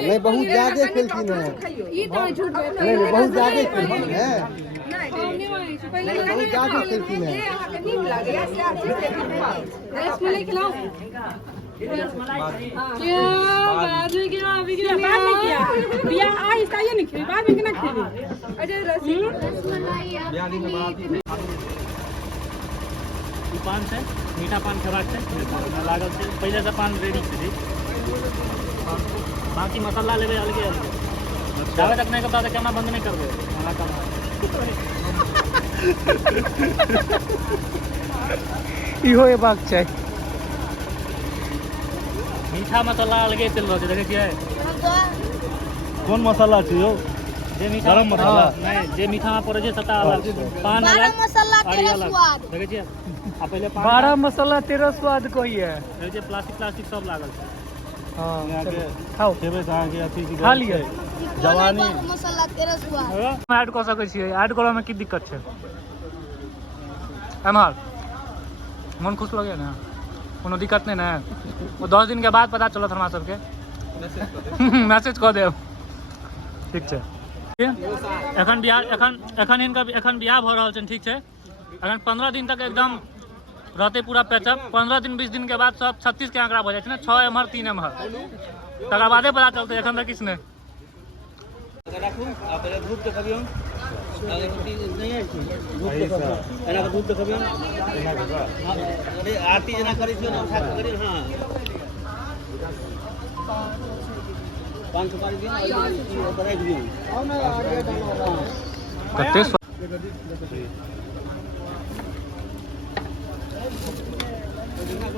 नहीं बहुत ज्यादा खेलती है, नहीं बहुत ज्यादा खेलती है, बहुत ज्यादा खेलती है। पान से मीठा पान खबाक से लागल से पहले से पान रेडी छै, बाकी मसाला लेबे अलगे अलगे। जावे तक नहीं करता तो कैमरा बंद नहीं करबे। इहो हेबाक चाही। मीठा मसाला अलगे चल रहा है, देखे छियै कौन मसाला छै यौ? जे मीठा गरम मसाला नहीं, जे मीठा में पड़े छै सता अलग, पान अलग मसाला आड़ी तेरा अलग। स्वाद। देखे छियै आ पहले पान 12 मसाला 13 स्वाद कहिए। देखे छियै प्लास्टिक सब लागल छै। हाँ आगे खाओ, खेबे तऽ अहाँके अथी खा लिअ। जवानी मसाला तेरा स्वाद। ऐड कऽ सकै छियै। ऐड करऽ में की दिक्कत छै? एम्हर मन खुश लगे ना, कोनो दिक्कत नहीं ना। वो 10 दिन के बाद पता चलत हमरा सबके, मैसेज कऽ देब। ठीक छै। एखन बियाह भऽ रहल छै, ठीक छै। अखन 15 दिन तक एकदम रहते पूरा पैचअप। 15 दिन 20 दिन के बाद सब 36 के आंकड़ा भऽ जाइ छै ना, 6 एम्हर 3 एम्हर, तकर बादे पता चलतै। एखन तक किछु नहीं। राखू आ पहले धूप देखबियौ, अरे नहीं है एना धूप देखबियौ, अरे आरती जना करै छियै ना, उठा के करियौ। हां 5 सुपारी दियौ, ओकर राखि दियौ। कते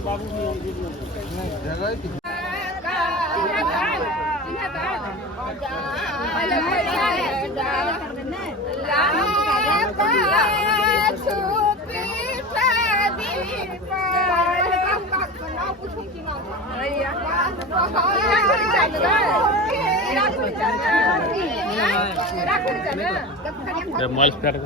बाबू मोबाइल स्टार्ट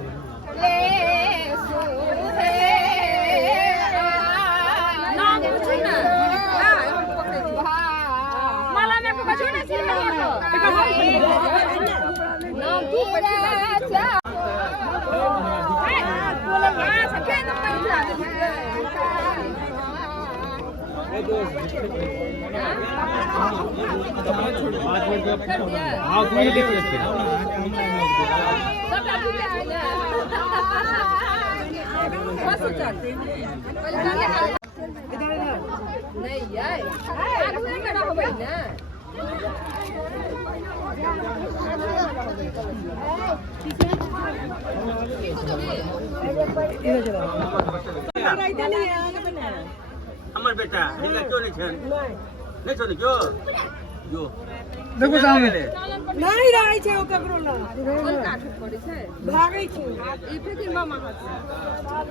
हमर बेटा हिनका क्यों नहीं छन? नहीं छोड़ क्यों जो देखो सामने नहीं रहै छै, ओ ककरो ना भागै छै। ई फेकिन मामा हाथ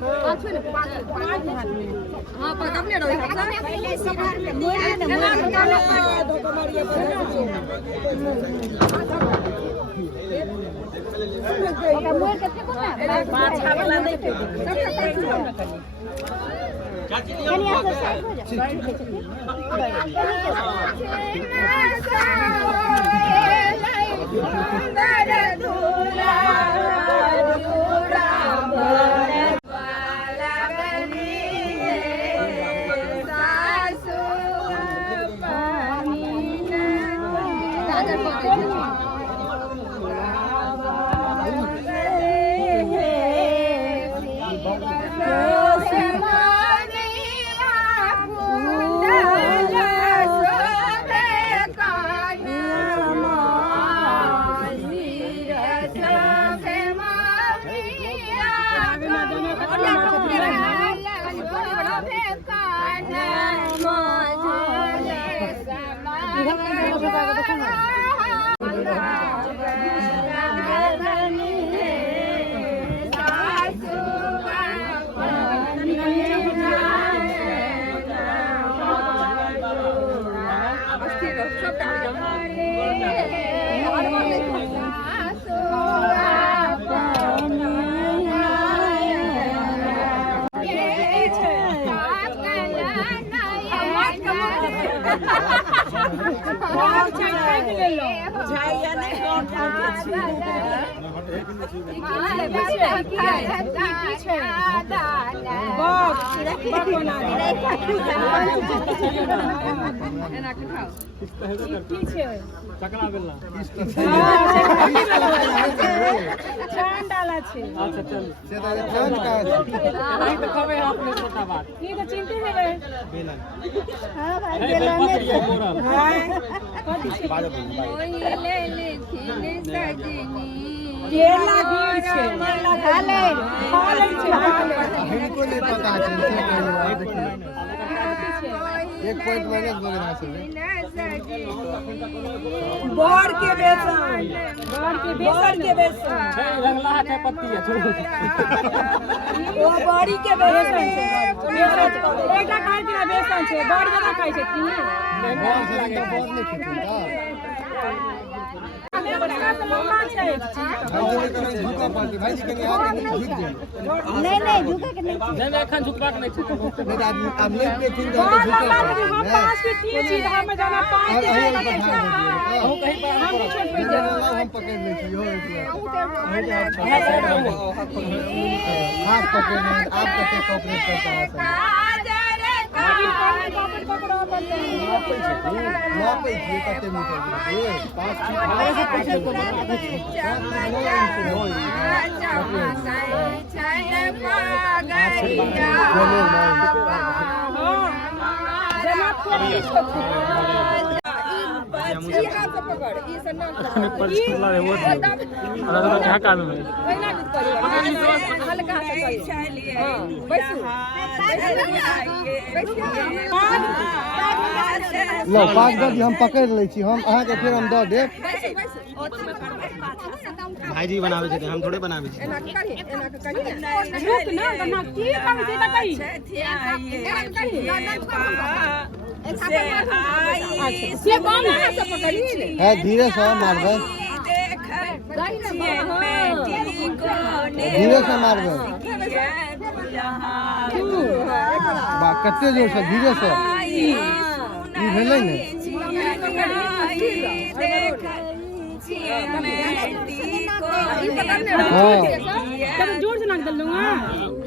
पाँच ने पाँच हां पर अपने रहै छै पहले सफर में मोरे ने दो कमरिया मोर के फेको ना, पाछा वाला नहीं फेको। चाची कनी आगे साइड हो जा, साइड हो जा। लो झाइया नहीं कौन चकना बेलना डाला छे अच्छा चल से तो जान का नहीं तो कबे आपने छोटा बात ये तो चिंते है रे बेलन हां भाई पत्रिया मोरल ले ले खिले सजनी केला भीड़ छे खाले छे हमको नहीं पता है से देखिए एक पॉइंट माइनस वगैरह से बोर के बेसन रंगला है पत्ती है छोड़ वो बड़ी के बेसन एकटा खाइ के बेसन छे बड़ जना खाइ छे कि नहीं बहुत से तो बहुत नहीं खेती भाई जी कहीं आके नहीं झुक जाए नहीं झुके के नहीं नहीं एखन झुकबाक नहीं छै नहीं अब नहीं के चिंता तो झुक हम 5 फीट 3 छी हम जाना 5 हम कहीं पर हम छोड़ पे हम पकड़ ले छी हो आप पकड़ नहीं आप कैसे कोऑपरेट करता है सर पे ये कते मीटर है 5 फीट हमारे से पीछे को पर स्कूल रे वो अलग अलग ढाका में हल्का से बैसू लो 5 गज हम पकड़ ले छी हम अहाँ के फिर हम दऽ देब भाईजी बनावे छै हम थोड़े बनावे छी एना रुक ना बना की काम छै त कही से कौन है सब पकड़ी है धीरे से मारबे धीरे से मारबे बा कते जोर से धीरे से ई भेलै ने तब जोर से नाक दल लूंगा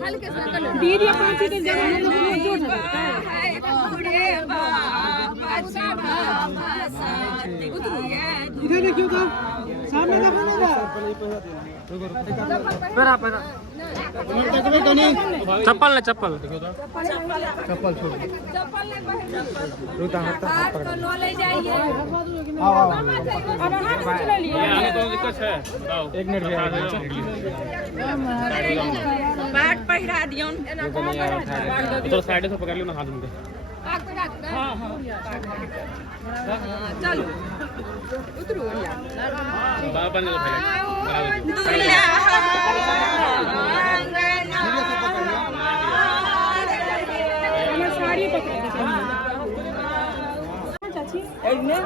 हल्के से कर दीदी अपन चीज के जगह में जोर से इधर देखियो तो सामने देखो ना पैरा पैरा देखबे कनी चप्पल ले चप्पल चप्पल छोड़ चप्पल नहीं पहन रुका हाथ को लो ले जाइए आओ अब हाथ से ले लिए आगे तो दिक्कत है बताओ 1 मिनट बाट पहिरा दियोन इधर साइड से पकड़ लियो ना हाथ में हां चलो उतरो बाबा ने तो पहले दुल्हा हमर साड़ी पकड़ दे चाची एने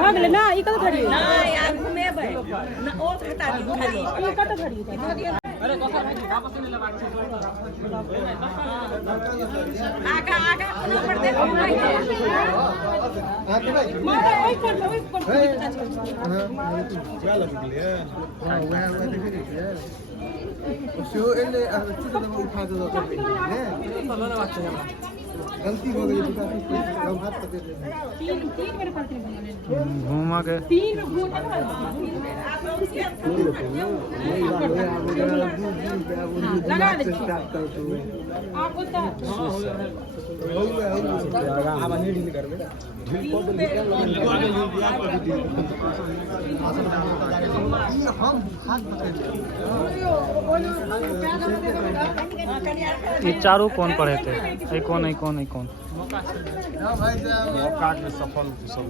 भाग ले ना ई कत खड़ी ना यार घुमेबै ना ओ हटा दी खाली ई कत खड़ी अरे कसा वापस नहीं लगा आगा नंबर दे हाथ में माता ओइ कर क्या लग गया हां वह देखिए उसको एले चीज तो उठा दो तो गलती हो गई तो हम हाथ पकड़ ले तीन मेरे पास घुमा के तीन घूटा लगा दे आप बता अब नहीं डील करबे ढील को तो निकल हम हाथ पकड़ ये चारों कौन पढ़े थे ऐ कौन हां भाई काट में सफल सब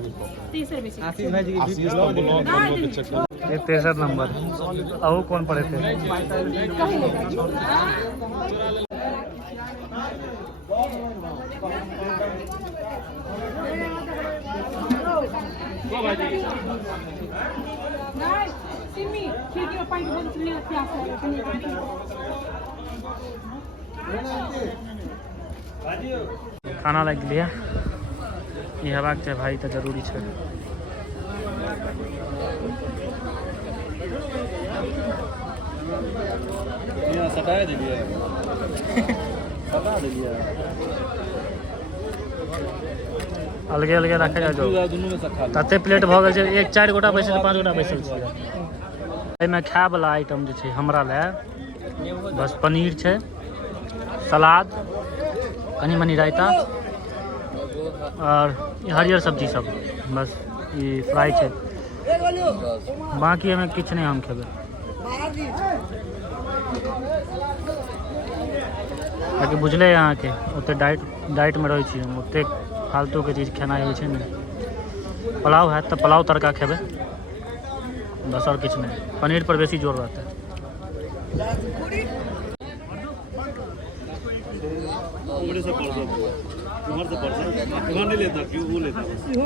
तीसरे में से आशीष भाईजी की आशीष का ब्लॉग हम लोग चेक ये 63 नंबर और कौन पढ़े थे सिमी खिड़की पानी बोल सुनिए प्यास है खाना लग लिया ये हेबाक छै भाई तो जरूरी छै सटाए दिलिए सटा दिलिए अलगे अलगे रखे जा दुनू में से खा तते प्लेट भऽ गेल छै एक 4 गोटा बैसल 5 गोटा बैसल छियै एहिमे खाय वाला आइटम जे छै हमरा लए बस पनीर छै सलाद कनी मनी रायता और हरियर सब्जी सब बस ये फ्राई छै बाकी एहिमे किछु नहि हम खेबै ताकि बुझले अहाँके ओते डाइट में रहै छी हम ओते फालतू के चीज खेनाइ होइ छै ने पुलाव है तो पुलाव तड़का खेबै बस और किछु नहीं पनीर पर बेसी जोर रहता है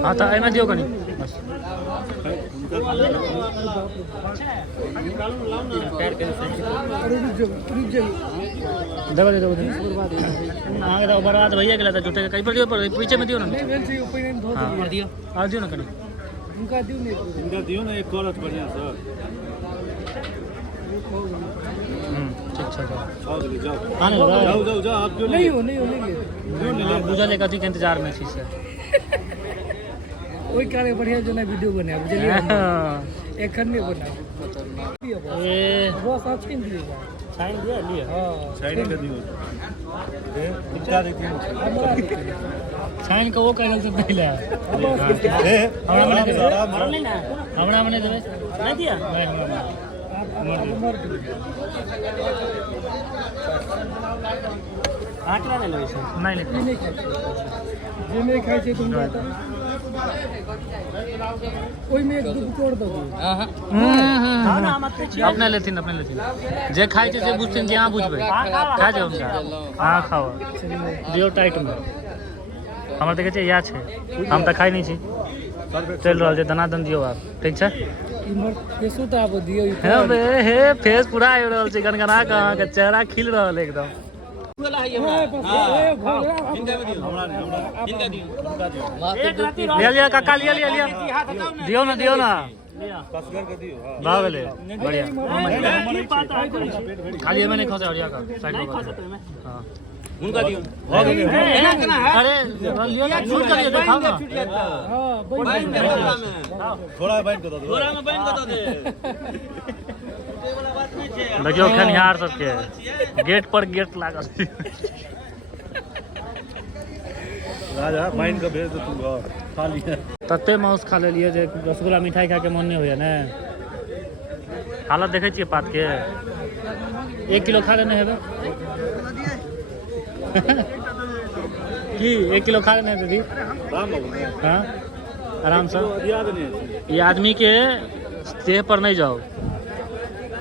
हाँ तो एहिमे दियौ कनी बस देबै अहाँके तो बर्बाद भैया गेला झूठे कहीं पर दियौ पीछे में दियौ ना हाँ दियौ और दियौ ना कनी दियो ना एक करत बढ़िया से ठीक छै जाओ आने जाओ आप जो नहीं हो बुझल एक अथी के इंतजार में छी से ओई कारे बढ़िया जना वीडियो बना बुझलिए एखन नहीं बना ए बस आज किन दिएगा साइन दिया लिए हां साइड कर दियो दिखा देती हूं साइन को वो कहल से पहले हमरा मने देबै नहीं दिया नहीं हमरा आटला नहीं लेबै नहीं लेबै जे नहीं खाई छे तुम बता ओई में एक दूध तोड़ दो अपने लेथिन जे खाई छै से बुझथिन जे अहाँ बुझबै खा जाओ हुनका अहाँ खाओ दियौ टाइट में हमर देखे छै इएह छै हम तऽ खाइ नहीं छी चलि रहल छै दनादन दियौ आप ठीक छै इमर केसो त आब दियौ हे फेस पूरा आबि रहल छै गनगना के अहाँके चेहरा खिल रहल एकदम लिया काका लिया दियो ना भाग गेलै बढ़िया खाली एमे नहीं खसे हरिया का साइड में हां उनका दियो अरे लिया छूट कर दियो खाओ ना हां थोड़ा बाइंड कर दो थोड़ा में बाइंड कर दे देखियो खनिहार सबके गेट पर गेट लागल राजा बाइंड का भेज दे तू खा लिया तते मांस खा लेलिए जे रसगुल्ला मिठाई खा के मन नहीं होया ने हालत देखे छियै पात के 1 किलो खा लेने हेबै की 1 किलो खा लेने दीदी हाँ आराम से ये आदमी के देह पर नहीं जाओ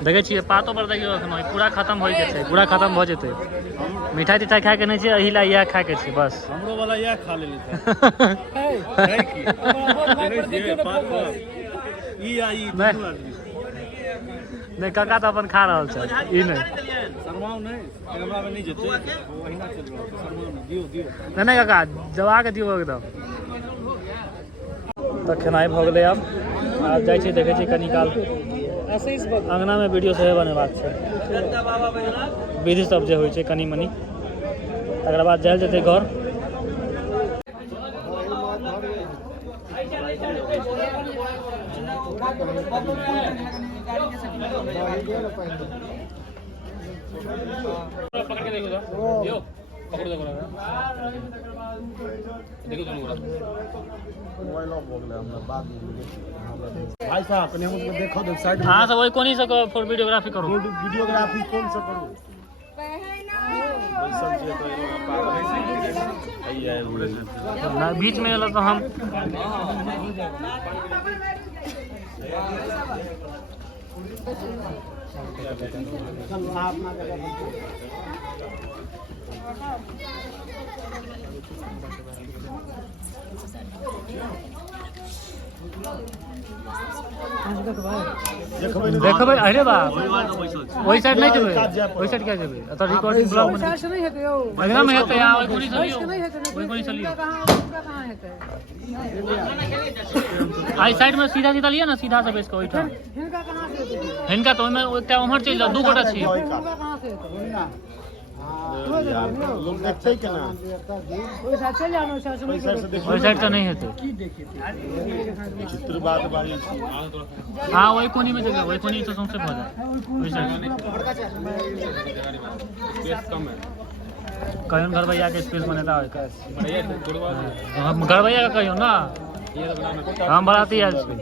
देखे छियै पातो पर देखियो एखनो पूरा खत्म होय के छै पूरा खत्म भ जेतै मिठाई तिठाई खाय के नहीं छै एही ला इएह खाय के छै बस हमरो वाला यह खा लेली था नहीं काका तो अपन खा रहल छै ई नहीं शर्माओ नहीं कैमरा में नहीं जेते वहीना चल रहा है शर्माओ नहीं दियो नहीं काका दबा के दियो एकदम तो खेनाई भ गेलै अब जाइ छी देखै छी कनी काल अंगना में वीडियो सेहो बनेबाक छै विधि सब जे होइ छै कनी मनी तकर बाद जायल जेतै घर पकड़ के देखो यो पकड़ देखो देखो मोबाइल ऑफ हो गया हमरा बाद में भाई साहब कने हम देखो दे साइड में हां सब वही कोनी से फॉर वीडियोग्राफी करो वीडियोग्राफी कौन सा करूं ना बीच में एलो तो हम देखबै अरे बा ओहि साइड नहीं जेबै ओहि साइड क्या जेबै अत रिकॉर्डिंग ब्लॉग में साइड से नहीं हेतै यौ एकदम हेतै यहाँ ओहि कोनी चलियो नहीं हेतै ओहि कोनी चलियो कहाँ हेतै आई साइड में सीधा सीधा लिया ना सीधा से बेस के ओइठा हिनका कहाँ से हेतै हिनका तो ओइमे एकटा उम्हर चलि जाओ दू गोटा छी हिनका कहाँ से हेतै लोग देखते ही केना ओहि साइड चल जानो साइड से ओहि साइड से देखो ओहि साइड से नहीं हेतै चित्र बात बारी हाँ वही कोनी में जगह वही कोनी तो सबसे भजा वही साइड कहियो घर भैया के स्पेस बनेता है हम घर भैया का कहियो ना हम बराती आयल छी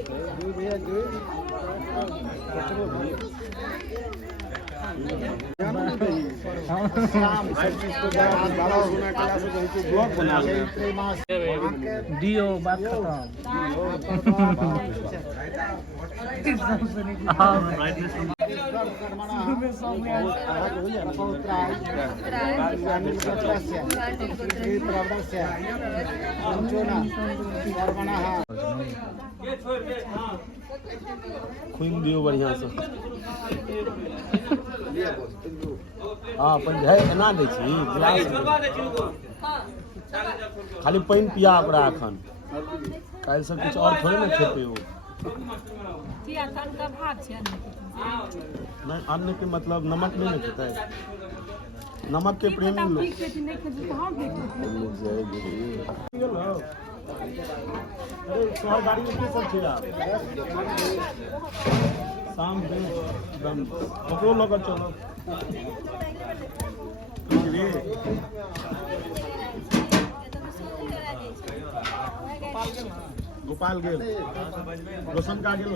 दियो बात खत्म खुन दियो बढ़िया से हाँ अपन है एना दै छी गिलास खाली पानि पिया ओकरा एखन काल्हि से किछु और थोड़े ने खेतै ओ नहीं अन्न के मतलब नमक नहीं न खेतै नमक के प्रेमी लोग अरे शहर गाड़ी में की सब छै आप शाम के एकदम ओकरो लऽ कऽ चलो गोपाल गेल रोशन का गेल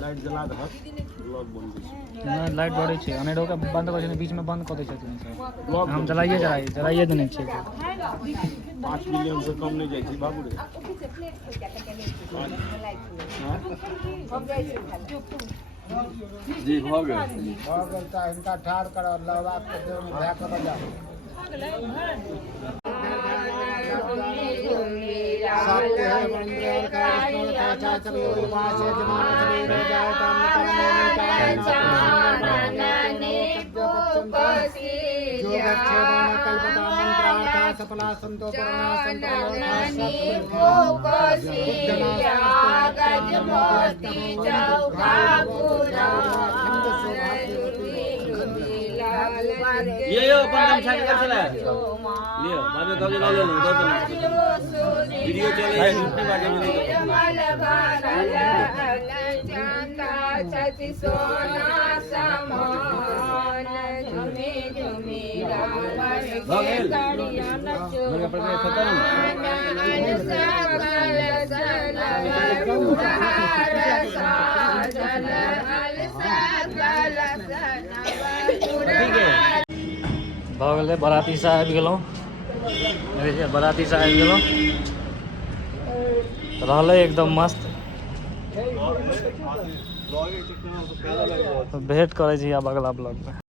लाइट जला दहक ब्लॉग बन छै नहीं लाइट बढ़े छै अनेरो के बंद कर छै बीच में बंद कर दै छथिन सब हम जलाइए देने छियै 5 मिलियन से कम नहीं जाइ छै बाबू रे जी भऽ गेल त इनका ठाड़ कर लहवा के देव में भए के बजा सफला संतो ये अपन गमछा के कर चला लियो बाद में कब ले लो दो वीडियो चले है यूट्यूब पे मेरे पर खत्म भऽ गेलै बराती से आबि गेलहुँ बराती से आबि गेलहुँ रहलै एकदम मस्त भेंट करै छी आब अगला ब्लॉग में।